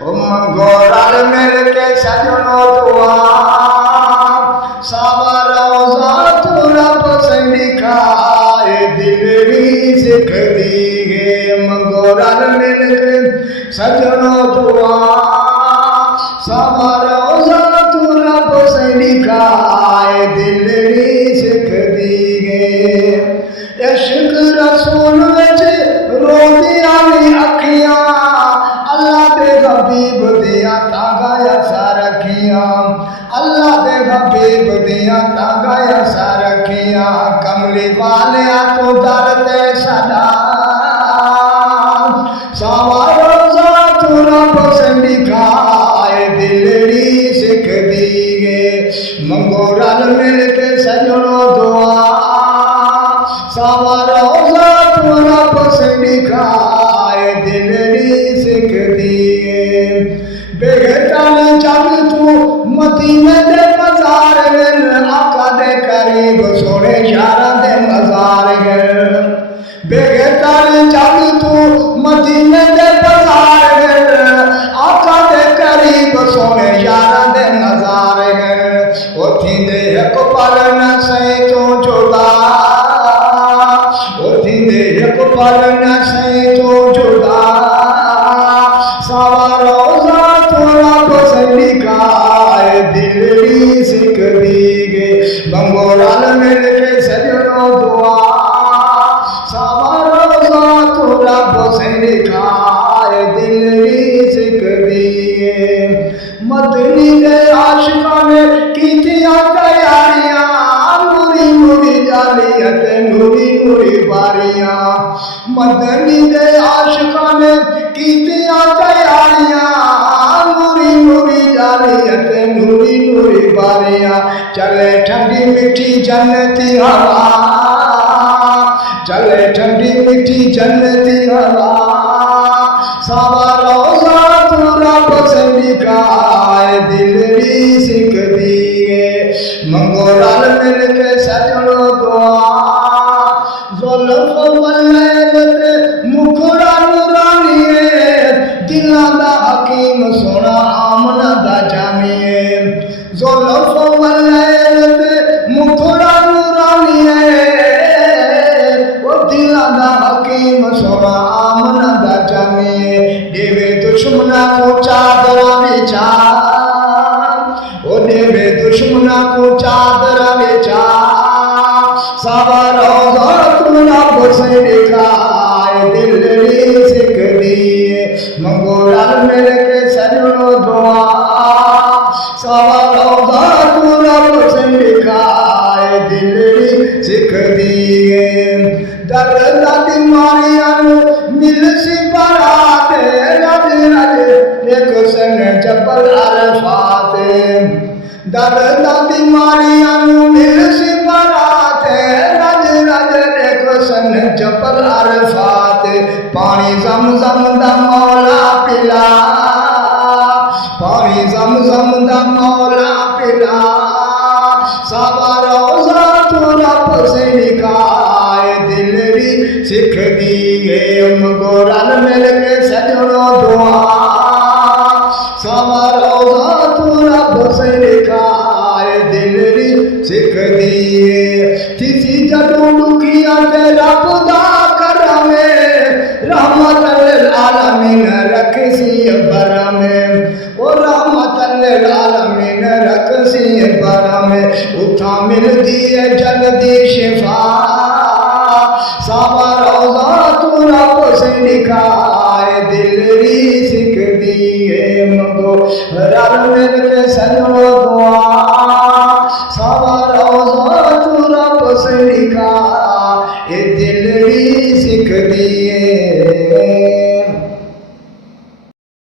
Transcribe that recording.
goral مل کے سجنوں دعا سوا روزہ تو رب سے لکھائے دل بھی سکھ دی ہے گورل مل کے سجنوں دعا سوا روزہ تو رب سے لکھائے دل بھی سکھ دی ہے عشق رسول وچ رو دیا بھی اکھیاں اللہ دے حبیب دیا تاگایا سارکھیاں اللہ دے حبیب دیا تاگایا سارکھیاں کملی والیا تو درتے صدا سوا روزہ تو رب سے لکھائے دلڑی سکھ دی گے منگو رل مل کے سجنوں دعا سوا روزہ تو رب سے لکھائے دلڑی سکھ دیے بہتر جب تو مدینے دے مزار گل آقا دے قریب سونے یاراں دے مزار گل بہتر جب تو مدینے دے مزار گل آقا دے قریب سونے یاراں دے مزار گل اوتھیں دے ایک پل نہ سہی تو جدا ایک پل نہ سہی تو جدا سوا روزہ تو رب سے لکھائے دلڑی سکھ دی گے بنگو رل مل کے سجنوں دعا سوا روزہ تو رب سے لکھائے دلڑی سکھ دی گے مدنی دے عاشقاں نے کیتیاں تیاریاں نوری نوری جالیت نوری نوری باریاں مدنی دے عاشقاں نے کیتیاں تیاریاں نوری نوری جالیت نوری نوری باریاں چلے ٹھنڈی میٹھی جنتی ہوا چلے ٹھنڈی میٹھی جنتی ہوا سوا روزہ تو رب سے لکھائے دلڑی سکھ دی گے منگو رل مل کے سجنوں دعا زلف واللیل تے مکھڑا نورانی ہے دلاں دا حکیم سونا آمنہ دا جامی ہے زلف واللیل تے مکھڑا نورانی ہے وہ دلاں دا حکیم سونا آمنہ دا جامی ہے دیوے دشمنا کو چادرہ بچا او دیوے دشمنا کو چادرہ بچا سوا روزہ تو رب سے لکھائے دلڑی سکھ دیے منگو رل مل کے سجنوں دعا سوا روزہ تو رب سے لکھائے دلڑی سکھ دیے درد بیماریاں مل سی برات رج رج ایک سن جبل عرفات درد بیماریاں مل سی برات رج رج ایک سن جبل عرفات پانی زمزم دا مولا پلا پانی زمزم دا مولا پلا سوا روزہ تو رب سے لکھائے دلڑی سکھ دی گے منگو رل مل کے سجنوں دعا سوا روزہ تو رب سے لکھائے دلڑی سکھ دیے تیسی جدوں دکھیاں تے رب دا کرم رحمت للعالمین رکھسی برم او رحمت للعالمین رکھسی برم اتھا ملدی ہے جلدی شفا سوا روزہ تو رب سے لکھائے دلڑی سکھ دی ہے منگو رل مل کے سجنوں دعا سوا روزہ تو رب سے لکھائے دلڑی سکھ دی ہے